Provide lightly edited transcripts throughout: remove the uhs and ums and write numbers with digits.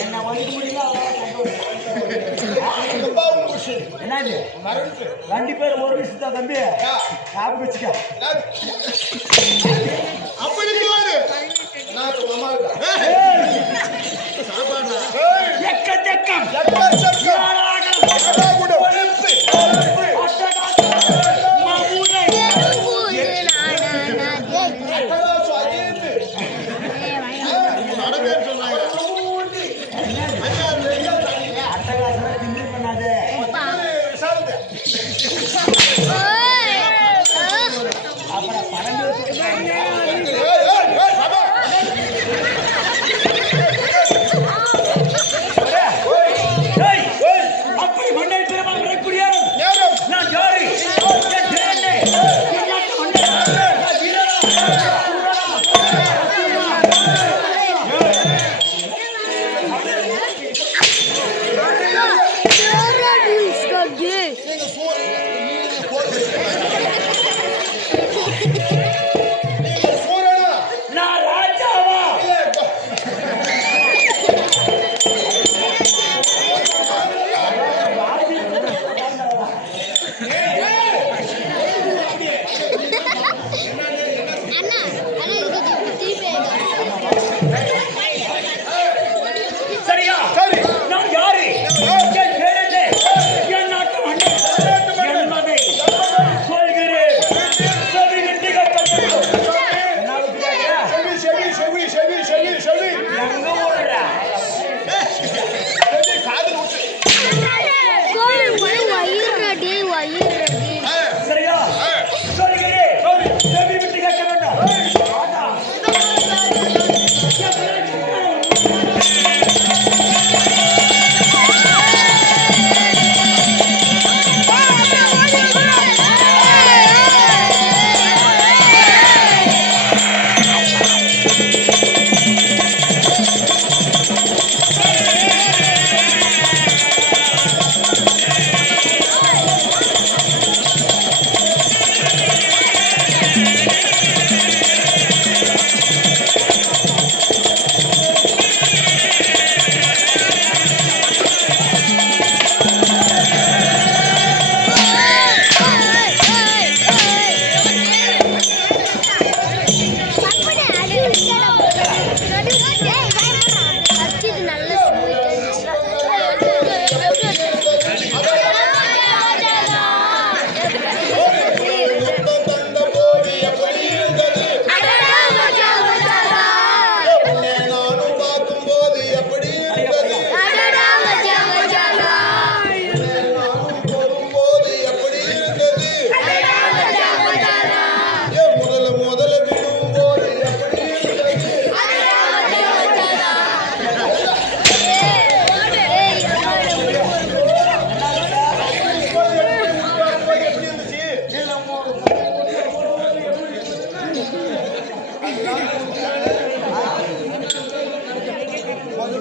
என்ன வலிக்க முடியல என்னது ரெண்டு பேரும் ஒரு விஷயம் தான் தம்பி ஞாபகம் வச்சுக்க அப்படி எக்கச்சக்கம்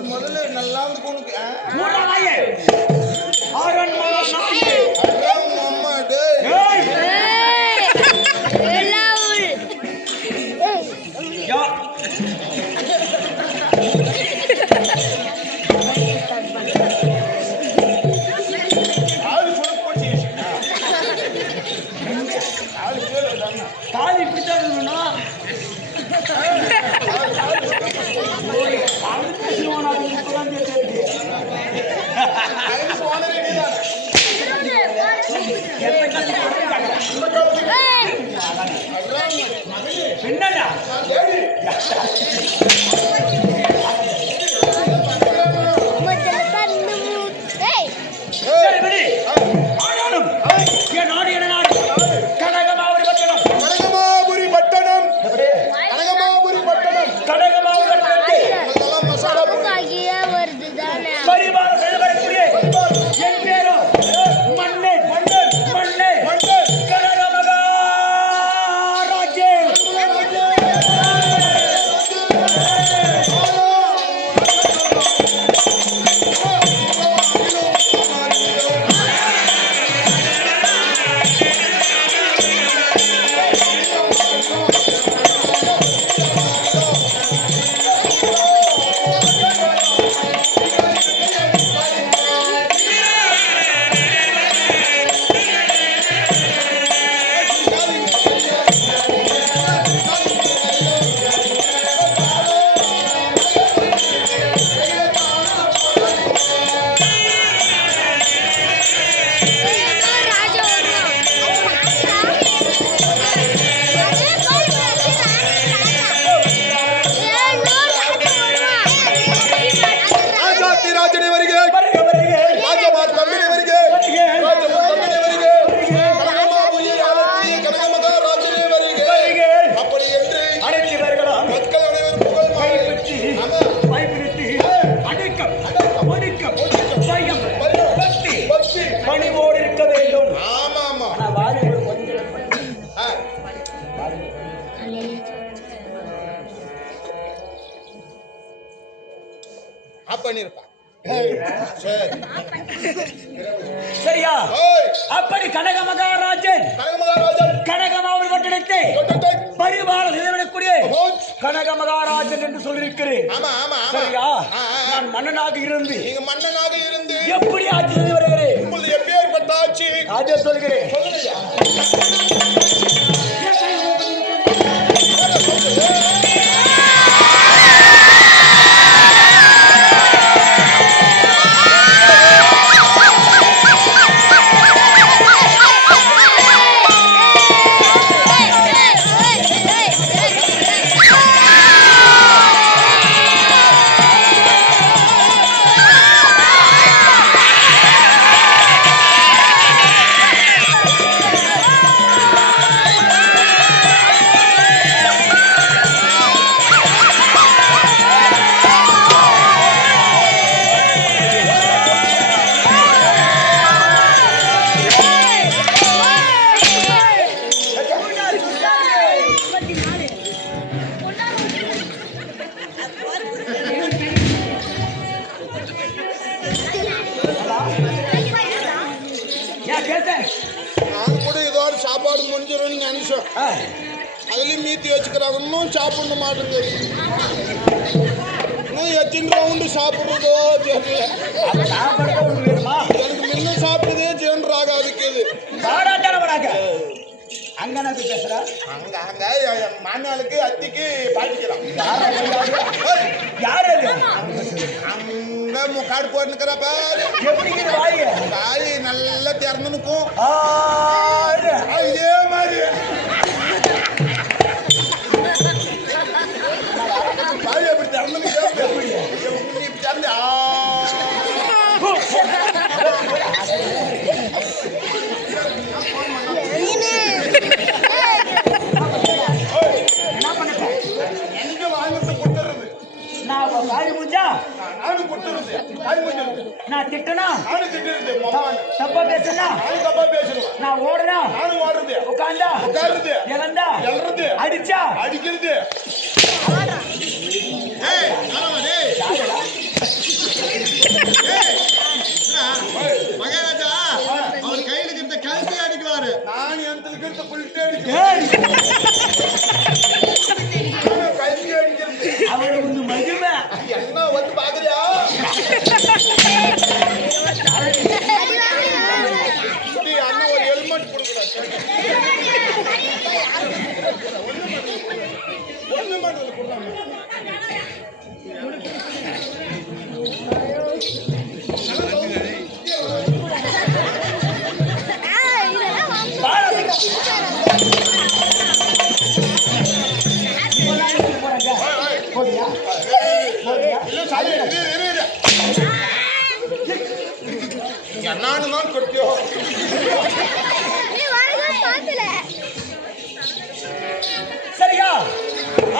முதல்ல நல்லா போனுக்கு காலி பிடிச்சாங்க என்னடா பண்ணிருப்பான். சரி. சரியா? ஓய், அப்படி கனக மகாராஜன் கனகமகாராஜன் கனக மாவட்டத்தை தொட்டத்தை. பரிபாலம் செய்யக்கூடிய ஓய், கனக மகாராஜன் என்று சொல்லியிருக்கிறேன். ஆமா ஆமா ஆமா. சரியா? ஆ, ஆ. நான் மன்னனாக இருந்து நீங்க மன்னனாக இருந்து எப்படி ஆட்சி செய்து வருகிறேன்? உங்களுடைய எப்பேற்பட்ட ஆட்சி அதே சொல்கிறேன். சொல்லுங்கய்யா. ஏன் பேச? நான் கூட ஏதோ ஒரு சாப்பாடு முடிஞ்சிடும்னு நினைச்சேன். அதுலயும் மீத்தி வச்சுக்கிறாங்க. இன்னும் சாப்பிட மாட்டேங்குது. இன்னும் எத்தனை ரவுண்டு சாப்பிடுறதோ தெரியல. சாப்பாடு ஒண்ணு வேணுமா? எனக்கு முன்ன சாப்பிட்டதே ஜென்டர் ஆகாதுக்கு. பாடாட்டானவனாக அங்க நான் பேசுறா. அங்க அங்க என் மாமியாளுக்கு அத்திக்கு பாட்டிக்கிறான். யாரு அது? அங்க முக்காடு போட்டுக்கிற பாரு. எப்படி இருக்குது வாய்? காய் நல்லா திறந்துனுக்கும். ஆறு. இதே மாதிரி காய் எப்படி திறந்துன்னு இப்படி திறந்து என்ன பண்ண? எங்க வாங்கிட்டு கொடுத்துறது. நான் காய் முடிஞ்சா நானும் கொடுத்துருது. காய் முடிஞ்சிருக்கு. நான் திட்டனா நானும் திட்டிருது. மம்மான்னு தப்பா பேசுனா நானும் தப்பா பேசுறேன். நான் ஓடுனா நானும் ஓடுறது. உட்காந்தா உட்காருது. இறந்தா எழுறது. அடிச்சா அடிக்கிறது. ஏய் நானே டேய். மகாராஜா அவர் கையில இருந்த கழுத்தை அடிக்குவாரு. நான் எந்தலுக்கு புல்ட்டே அடிக்கிறேன். ஏய், கைக்கு அடிக்கிறது. அவரு ஒண்ணு மகிமை. என்ன வந்து பாக்குறியா? நீ அண்ணன் ஒரு ஹெல்மெட் கொடுக்குறா. ஒண்ணு மட்டும் கொடுறாங்க. போடியா? இல்ல சாமி இரு. என்னான்னு தான் கொடுத்தியோ. சரியா?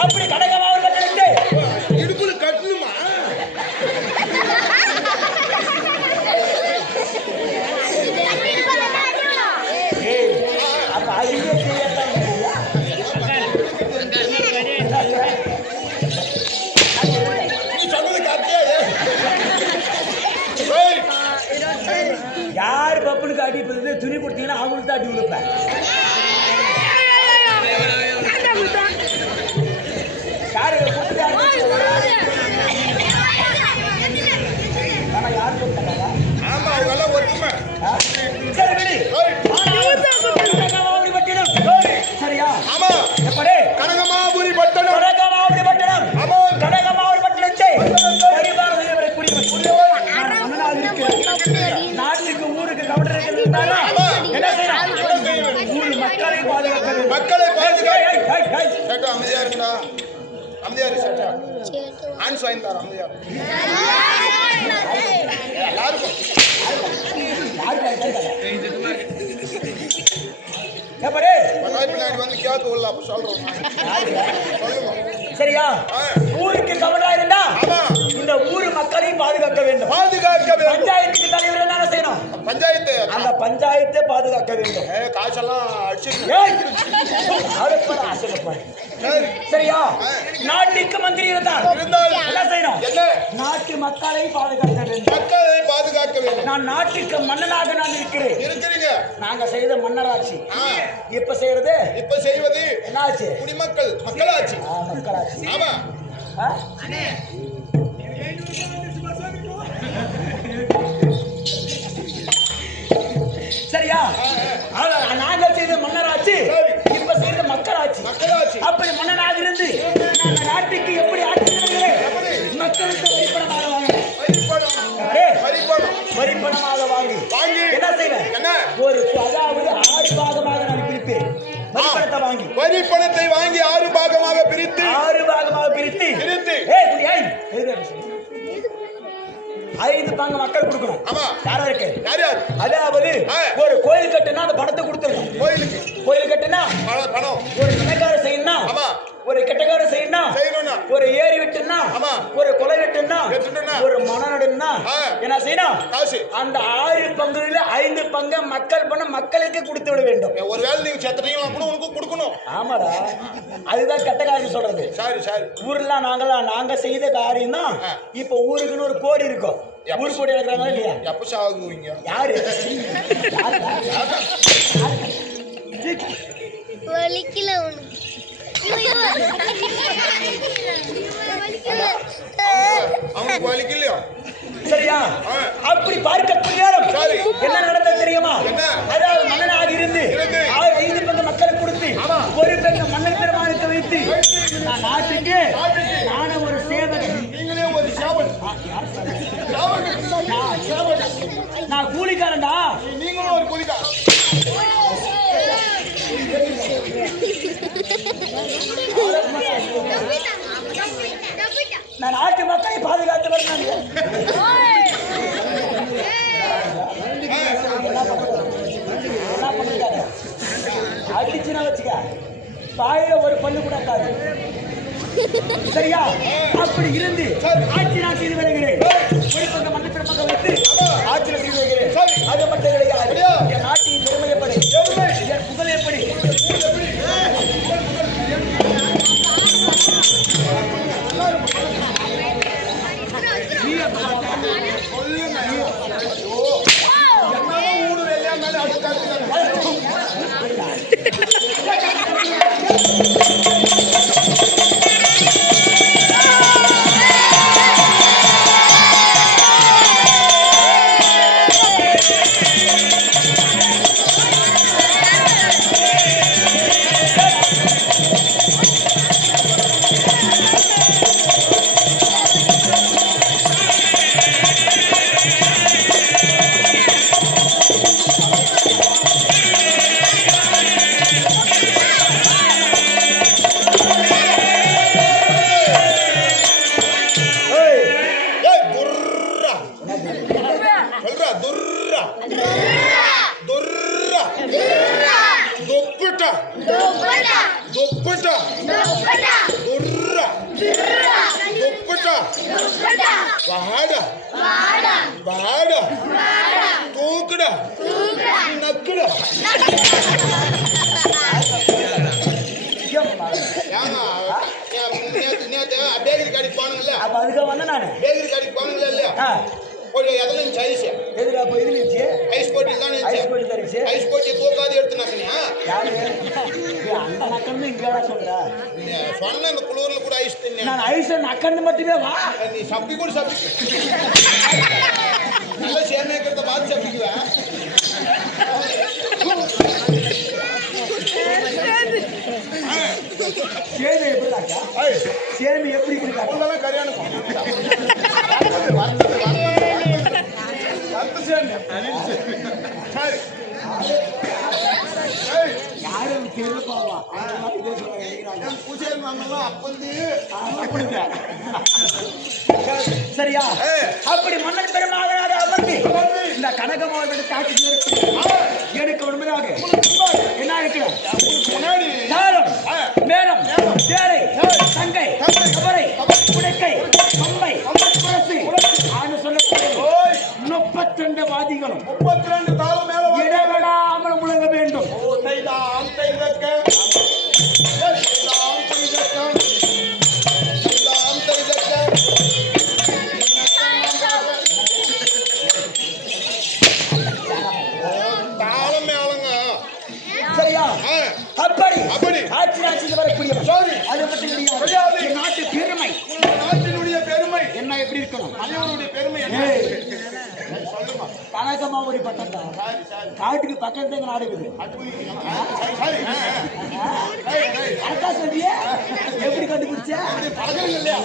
அப்படி கனகம் அவர்களுக்கு இடுப்புல கட்டணுமா? அப்ப அதுவே செய்யத்தான் முடியா? நீ சொன்னது கரெக்டா? யார் பப்புனுக்கு அடி போகுது துணி கொடுத்தீங்கன்னா அவங்களுக்கு தான் அடி கொடுப்பேன். யாரு கொடுத்து யாரு கொடுத்தாங்க? ஆமா அவங்க எல்லாம் ஒற்றுமை. சரி விடு. சரியா? ஆமா எப்படி? கனகமாபுரி பட்டணம். கனகமாவடி பட்டணம். ஆமா கனகமாவடி பட்டணத்தை பரிபாலம் செய்யக்கூடிய நாட்டுக்கு ஊருக்கு கவுண்டர் இருக்கிறதுனால என்ன செய்யணும்? ஊர் மக்களை பாதுகாக்க வேண்டும். மக்களை பாதுகாக்க. ஏய், ஏய். சேட்டா அமைதியா இருக்குடா. அமைதியா இரு சேட்டா. ஆன்ஸ் வாங்கி தர அமைதியா இரு. எல்லாருக்கும் எப்படி? பின்னாடி வந்து கேட்க உள்ள அப்ப சொல்றோம். சொல்லுங்க. சரியா? ஊருக்கு கவனம் இருந்தா ஆமா இந்த ஊர் மக்களையும் பாதுகாக்க வேண்டும். பாதுகாக்க வேண்டும். பஞ்சாயத்துக்கு தலைவர் என்ன செய்யணும்? பஞ்சாயத்து அந்த பஞ்சாயத்தை பாதுகாக்க வேண்டும். காசெல்லாம் அடிச்சிருக்கு. ஏய், அதுக்கு ஆசைப்படு. சரியா? நாட்டுக்கு மந்திரி இருந்தால் என்ன செய்யணும்? நாட்டு மக்களை பாதுகாக்க வேண்டும். மக்களை பாதுகாக்க வேண்டும். நான் நாட்டுக்கு மன்னனாக நான் இருக்கிறேன். இருக்கிறீங்க. நாங்க செய்த மன்னராட்சி. இப்ப செய்யறது என்னாச்சு? குடிமக்கள் மக்களாட்சி. மக்களாட்சி. ஆமா. சரியா? நாங்க செய்த மன்னராட்சி, இப்ப செய்த மக்களாட்சி. அப்படி மன்னனாக இருந்து நாட்டுக்கு எப்படி ஆட்சி மக்களுக்கு வரிப்பணமாக வாங்கி என்ன செய்வேன்? அதாவது 6 பாகமாக நான் பிரிப்பேன். வரிப்பணத்தை வாங்கி 6 பாகமாக பிரித்து 5 பங்கு மக்கள் கொடுக்கணும். ஆமா. யாரா இருக்கு? யார்? அதாவது ஒரு கோயில் கட்டுனா அந்த பணத்தை கொடுத்துடணும். கோயில் கட்டுனா பணம். ஒரு கடைக்காரர் செய்யணும். ஆமா. ஒரு கெட்டக்காரர் செய்யணும். ஒரு ஏரி வெட்டுனா, ஒரு கொலை வெட்டுனா, ஒரு மணல் நடுனா என்ன செய்யணும்? அந்த 6 பங்குல 5 பங்கு மக்கள் பண்ண மக்களுக்கு கொடுத்து விட வேண்டும். ஒருவேளை நீங்க செத்துட்டீங்கன்னா கூட உனக்கு கொடுக்கணும். ஆமாடா, அதுதான் கெட்டக்காரர் சொல்றது. ஊர்ல நாங்க செய்த காரியம் தான். இப்ப ஊருக்குன்னு ஒரு கோடி இருக்கும். ஊர் கோடி இருக்கிறாங்களா இல்லையா? எப்ப சாகுவீங்க? யாரு? வலிக்கல உனக்கு. அவனுக்கு வலிக்கலையா? சரியா? அப்படி பார்க்கக்கூடிய என்ன நடந்தது தெரியுமா? அதாவது மன்னனாக இருந்து 5 பங்கு மக்களுக்கு கொடுத்து ஒரு பங்கு மன்னன் பெருமானுக்கு வைத்து நான் நாட்டுக்கு நானும் ஒரு சேவகன். நீங்களே ஒரு சேவல். நான் கூலிக்காரன்டா. நீங்களும் ஒரு கூலிக்காரன். நான் நாட்டு மக்களை பாதுகாத்து வரேன். அடிச்சுனா வச்சுக்க, வாயில ஒரு பல்லு கூட இருக்காது. சரியா? அப்படி இருந்து ஆட்சி நான் செய்து வருகிறேன். ஒரு பங்கு மண்ணு பெருமக்கள் வைத்து ஆட்சியில் செய்து வருகிறேன். அது மட்டும் கிடையாது. என் நாட்டின் பெருமை எப்படி, என் புகழ் எப்படி, பேக்கரி கடைக்கு போனீங்கல்ல? அப்ப அதுக்கு வந்தேன் நானு. பேக்கரி கடைக்கு போனீங்கல்ல இல்லையா? எதுல இருந்துச்சு ஐஸ்? எதுல போய் இருந்துச்சு? ஐஸ் போட்டில் தான் இருந்துச்சு. ஐஸ் போட்டி தருச்சு. ஐஸ் போட்டி தூக்காது எடுத்து நக்கனியா? யாரு? அந்த நக்கன்னு இங்கடா சொல்ற? சொன்ன அந்த குளூர்ல கூட ஐஸ் தின்னே. நான் ஐஸ் நக்கன்னு மட்டுமே வா. நீ சப்பி கூட சப்பி. நல்ல சேமிக்கிறத பார்த்து சப்பிக்குவா. சேமி எப்படி தாக்கா? சேமி எப்படி இருக்கா? அதெல்லாம் கரியான யாரும் கேள்விப்பாவா? சரியா? அப்படி மன்னன் பெருமானாக அமர்ந்து இந்த கனக மாவட்ட காட்சி எனக்கு உண்மையாக என்ன இருக்கிறோம்? தாரம், மேலம், தேரை, தங்கை, கபரை, குடைக்கை, பம்பை, முரசு ஆண்டு சொல்லக்கூடிய 30 32 வாதிகளும் 32 தாளம் மேல இடவிடாமல் முழங்க வேண்டும். செய்தாம் செய்தக்க செய்தாம் செய்தக்க செய்தாம் செய்தக்க தாளம் மேலங்க. சரியா? அப்படி அப்படி. ஆட்சி வரக்கூடிய சரி. அதை பற்றி தெரியாது. என் நாட்டு பெருமை இந்த நாட்டினுடைய பெருமை என்ன எப்படி இருக்கணும்? அனைவருடைய பெருமை என்ன? சொல்லுமா. கனகமாவுடி பட்டம் தான். காட்டுக்கு பக்கத்துல எங்க நாடு இருக்குது. சரி. கரெக்டா சொல்றியா? எப்படி கண்டுபிடிச்ச? பழகுறீங்க இல்லையா?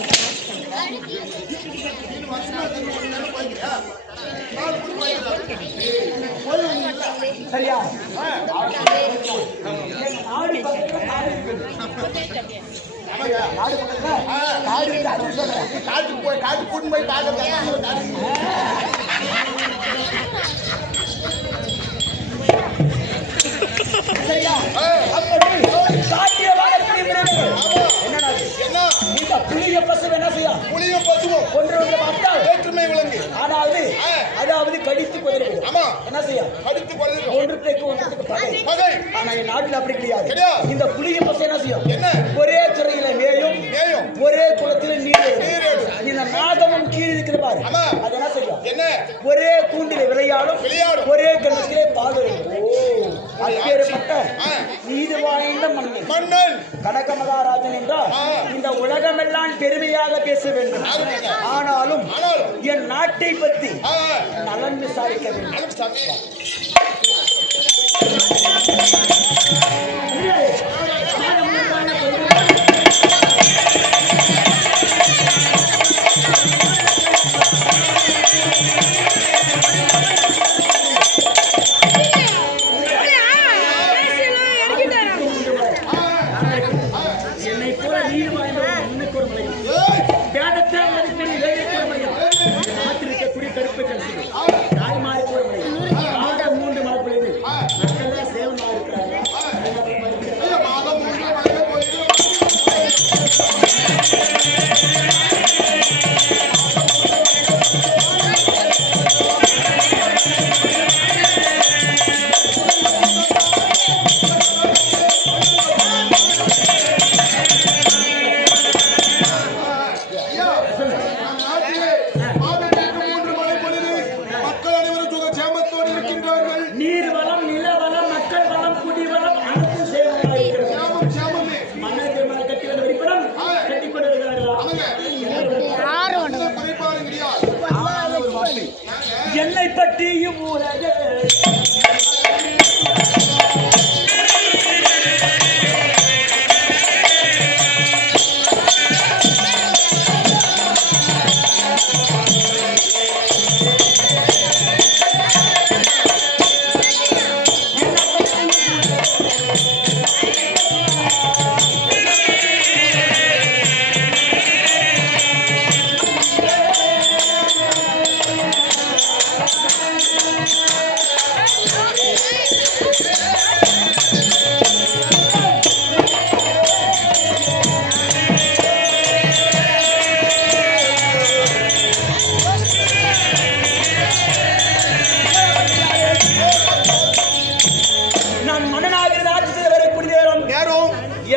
சரியா? எங்க நாடு பக்கத்துல நாடு இருக்குது. நாடு பக்கத்துல நாடு இருக்குது. அது சொல்றேன். காட்டுக்கு கூட்டு போய் பார்க்கறதா? சரியா? அப்படி காட்டிய வாழக்கூடிய மிருகங்கள். என்னடா இது? என்ன? இந்த புலிய பசு என்ன செய்யும்? புலியும் பசுவும் கொன்று வந்து பார்த்தால் வேற்றுமை விலங்கு. அதாவது கடித்து கொதறிவிடும். ஆமா. என்ன செய்யும்? கடித்து கொள்ளுது. ஒன்றுக்கு பகை. பகை. ஆனா என் நாட்டுல அப்படி கிடையாது. கிடையாது. இந்த புலிய பசு என்ன செய்யும்? என்ன? ஒரே துறையில மேயும் மேயும். ஒரே குளத்தில நீர் நீரேடும். இந்த நாகமும் கீழ் இருக்கிற பாரு. ஆமா. அது என்ன செய்யும்? என்ன? ஒரே கூண்டில விளையாடும். ஒரே கணக்கிலே பால் வரும். அப்பேற்பட்ட நீதி வாய்ந்த மன்னன் கனக மகாராஜன் என்றால் இந்த உலகமெல்லாம் பெருமையாக பேச வேண்டும். ஆனாலும் என் நாட்டை பற்றி நலன் விசாரிக்க வேண்டும். என்னை போல நீர் வாய்ந்த முன்னுக்கு ஒரு மலையும் வேதத்தை மதிப்பெண் வேலைக்கு ஒரு மலையும் நாட்டில் இருக்கக்கூடிய கருப்பு கருத்து தாய்மாருக்கு ஒரு மலையும் ஆக 3 மழை பொழுது மக்கள் தான் சேவமாக இருக்கிறாங்க. நீர் வளம், நில வளம், மக்கள் வளம், குடி வளம் அனைத்தும் சேவமாக இருக்கிறது. மன்னர் திருமணம் கட்டி வந்த வரிப்படம் கட்டிக் கொண்டிருக்கிறார்களா? என்னை பற்றியும் ஊரக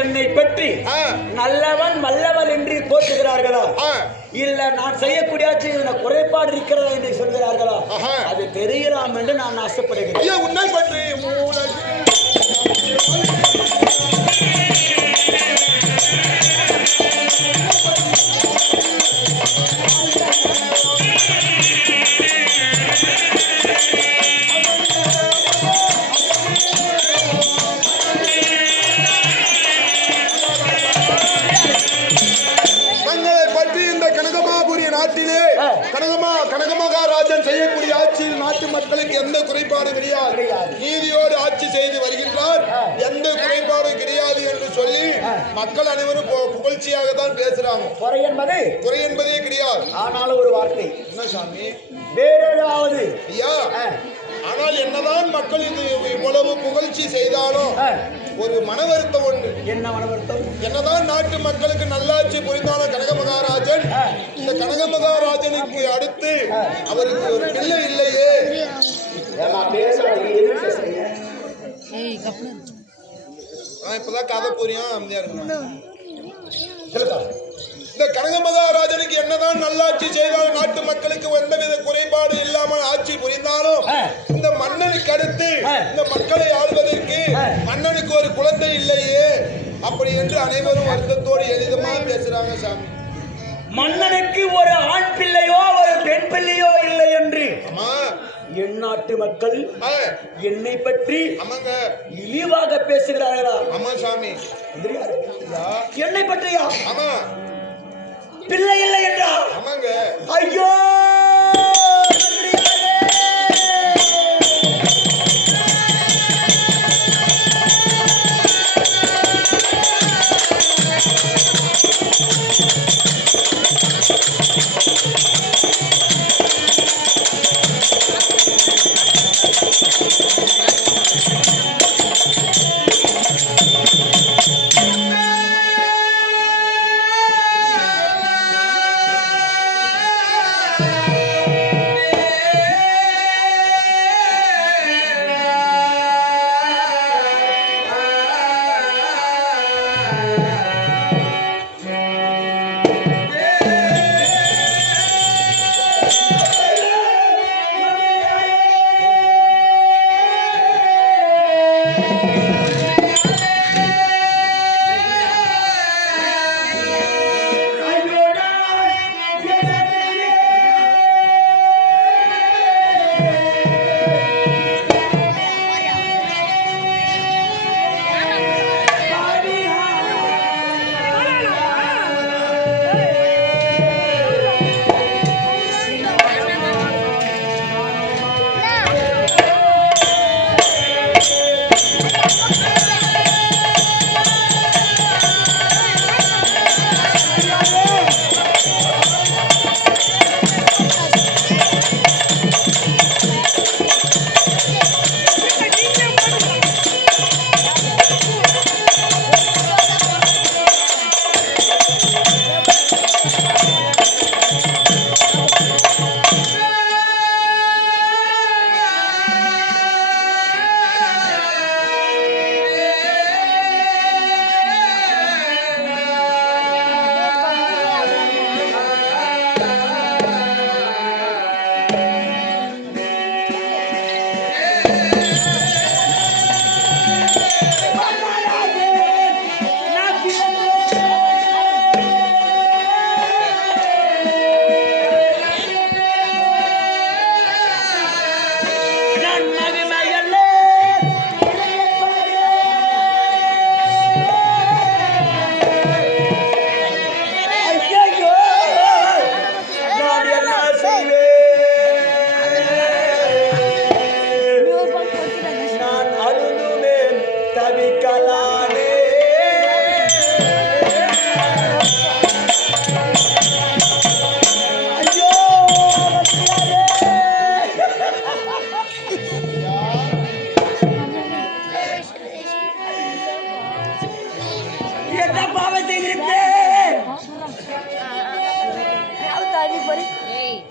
என்னை பற்றி நல்லவன் வல்லவன் என்று போற்றுகிறார்களா? இல்ல நான் செய்யக்கூடிய குறைபாடு இருக்கிறதா என்று சொல்கிறார்களா? அது தெரியலாம் என்று நான் ஆசைப்படுகிறேன். உன்னை பற்றி நாட்டிலே கனகமகாராஜன் செய்யக்கூடிய ஆட்சியில் நாட்டு மக்களுக்கு எந்த குறைபாடும் கிடையாது. நீதியோடு ஆட்சி செய்து வருகின்றார். எந்த குறைபாடும் கிடையாது என்று சொல்லி மக்கள் அனைவரும் புகழ்ச்சியாக தான் பேசுறாங்க. குறை என்பதே கிடையாது. ஆனாலும் ஒரு வார்த்தை என்ன சாமி? வேற ஏதாவது ஐயா, ஆனால் என்னதான் மக்கள் இது இவ்வளவு புகழ்ச்சி செய்தாலும் ஒரு மன வருத்தம் ஒன்று. என்ன மன வருத்தம்? என்னதான் நாட்டு மக்களுக்கு நல்லாட்சி புரிந்தாலும் கனக மகாராஜன், இந்த கனக மகாராஜனுக்கு அடுத்து அவருக்கு ஒரு பிள்ளை இல்லையே இப்பதான் கதை புரியும் அமைதியா இருக்கணும். இந்த கனக மகாராஜனுக்கு என்னதான் நல்லாட்சி செய்தால் நாட்டு மக்களுக்கு எந்தவித குறைபாடு இல்லாமல் ஆட்சி புரிந்தாலும் இந்த மன்னனுக்கு அடுத்து இந்த மக்களை ஆள்வதற்கு மன்னனுக்கு ஒரு குழந்தை இல்லையே அப்படி என்று அனைவரும் வருத்தத்தோடு எளிதமா பேசுறாங்க சாமி. மன்னனுக்கு ஒரு ஆண் பிள்ளையோ ஒரு பெண் பிள்ளையோ இல்லை என்று ஆமா என் நாட்டு மக்கள் என்னை பற்றி இழிவாக பேசுகிறார்களா? ஆமா சாமி. என்னை பற்றியா? ஆமா. பிள்ளை இல்லை என்றா? ஆமாங்க. ஐயோ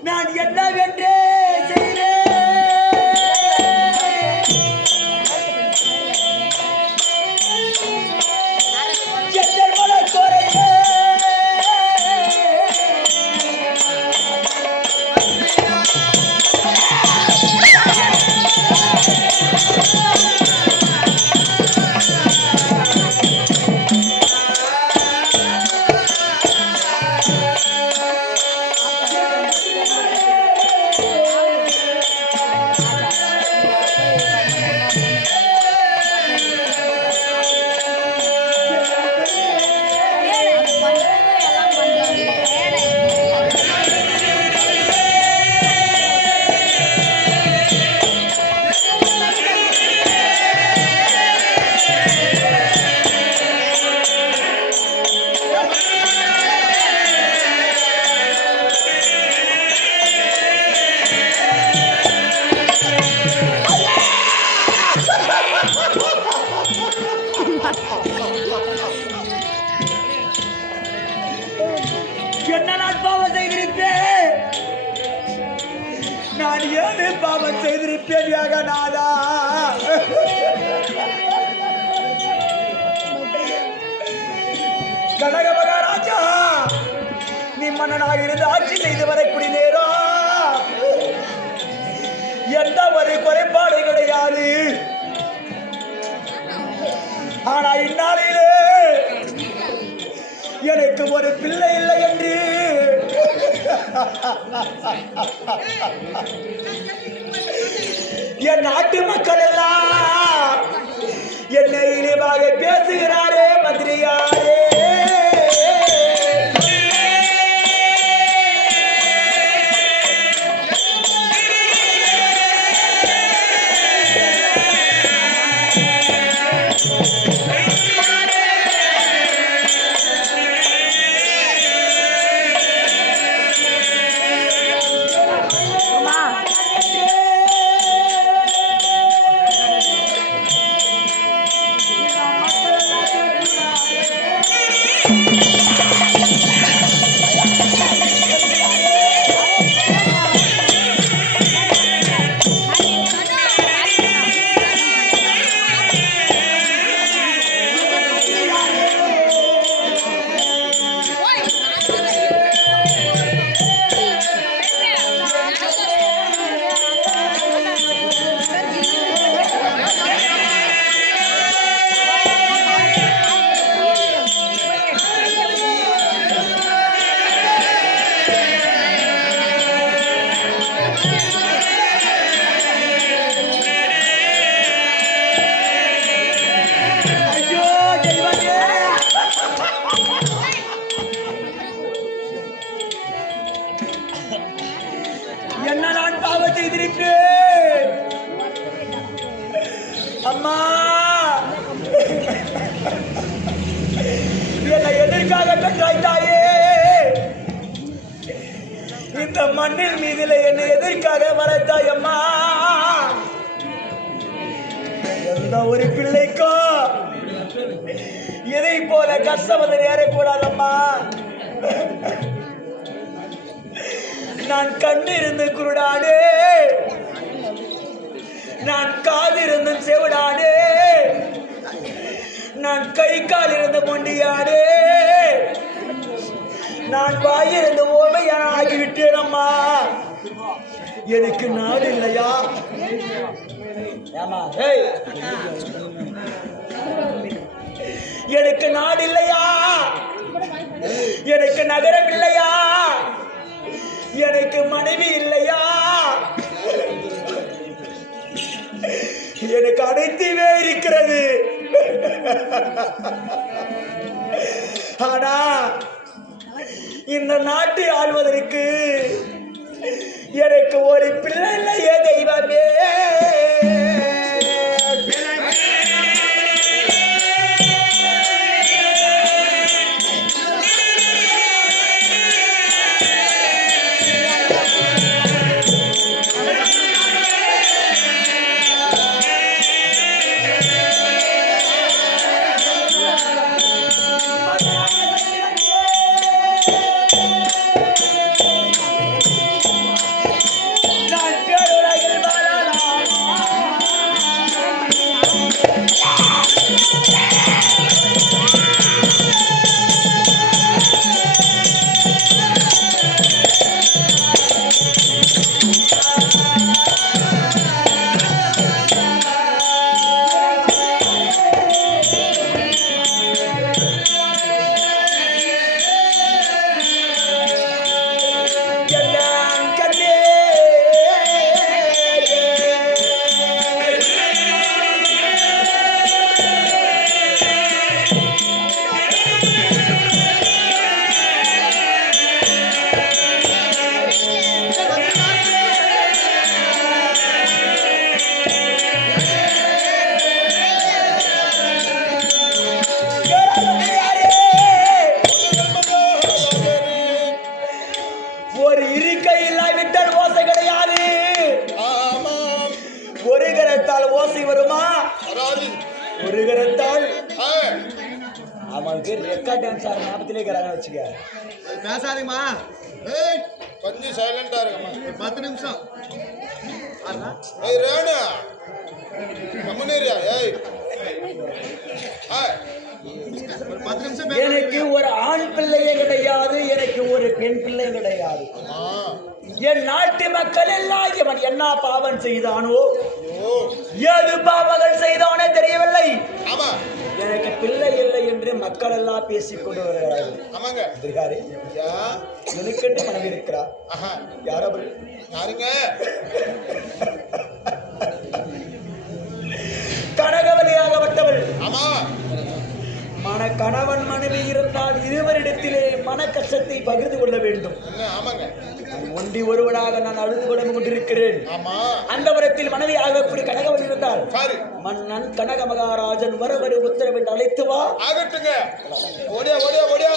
நான் என்னவென்றே செய்தேன். எத்தனை குறையே என்ன நான் பாவம் செய்திருப்பேன்? நான் ஏழு பாவம் செய்திருப்பேன் யோகநாதா. கனக மகாராஜா நீ மன்னனாக இருந்து ஆட்சி செய்து வரக்கூடிய நேரம் எந்த ஒரு குறைபாடு கிடையாது. ஆனா இந்நாளிலே எனக்கு ஒரு பிள்ளை இல்லை என்று என் நாட்டு மக்கள் எல்லாம் என்னை இழிவாக பேசுகிறாரே மந்திரியாரே. என்ன நான் பாவம் செய்திருக்கிறேன் அம்மா. என்னை எதற்காக பெற்றாய் தாயே? இந்த மண்ணின் மீதில என்னை எதற்காக வளர்த்தாய் அம்மா? எந்த ஒரு பிள்ளைக்கும் இதை போல கஷ்டம் வந்து நேரக்கூடாதம்மா. நான் கண்ணு இருந்து குருடானே, நான் காது இருந்து செவிடானே, நான் கை கால் இருந்து மொண்டியானே, நான் வாயிருந்து ஓமையான ஆகிவிட்டேன் அம்மா. எனக்கு நாடு இல்லையா? எனக்கு நாடு இல்லையா? எனக்கு நகரம் இல்லையா? எனக்கு மனைவி இல்லையா? எனக்கு அனைத்துமே இருக்கிறது. ஆனா இந்த நாட்டை ஆள்வதற்கு எனக்கு ஒரு பிள்ளை இல்லையே தெய்வமே. ஒரு இருக்கை இல்லாவிட்டால் ஓசை கிடையாது. ஒரு கரத்தால் ஓசை வருமா? ஒரு கரத்தால் அவனுக்கு ரெக்கார்ட் டான்ஸ் ஆட ஞாபகத்திலே இருக்கிறாங்க வச்சுக்க. பேசாதீங்கம்மா, கொஞ்சம் சைலண்டா இருக்கம்மா. 10 நிமிஷம். ஏய் ரேணு கம்முனேரியா. ஏய் ஒரு 10 நிமிஷம் எனக்கு ஒரு ஆண் பிள்ளையே கிடையாது, எனக்கு ஒரு பெண் பிள்ளை கிடையாது. என் நாட்டு மக்கள் எல்லாம் இவன் என்ன பாவம் செய்தானோ, ஏது பாவங்கள் செய்தானே தெரியவில்லை. ஆமா எனக்கு பிள்ளை இல்லை என்று மக்கள் எல்லாம் பேசிக் கொண்டு வருகிறார்கள். ஆமாங்க அதிகாரி, யா எனக்கென்று மனைவி இருக்கிறார். ஆஹா யார் அவர்? யாருங்க கனகவலியாகப்பட்டவள். ஆமா கணவன் மனைவி இருந்தால் இருவரிடத்திலே மன கஷ்டத்தை பகிர்ந்து கொள்ள வேண்டும். என்ன ஆமாங்க ஒண்டி ஒருவனாக நான் அழுது கொண்டு கொண்டிருக்கிறேன். ஆமா அந்த வரத்தில் மனைவி ஆகக்கூடிய கனகவன் இருந்தால் சாரி மன்னன் கனக மகாராஜன் வரவரு உத்தரவு என்று அழைத்து வா. ஆகட்டுங்க ஓடியா ஓடியா ஓடியா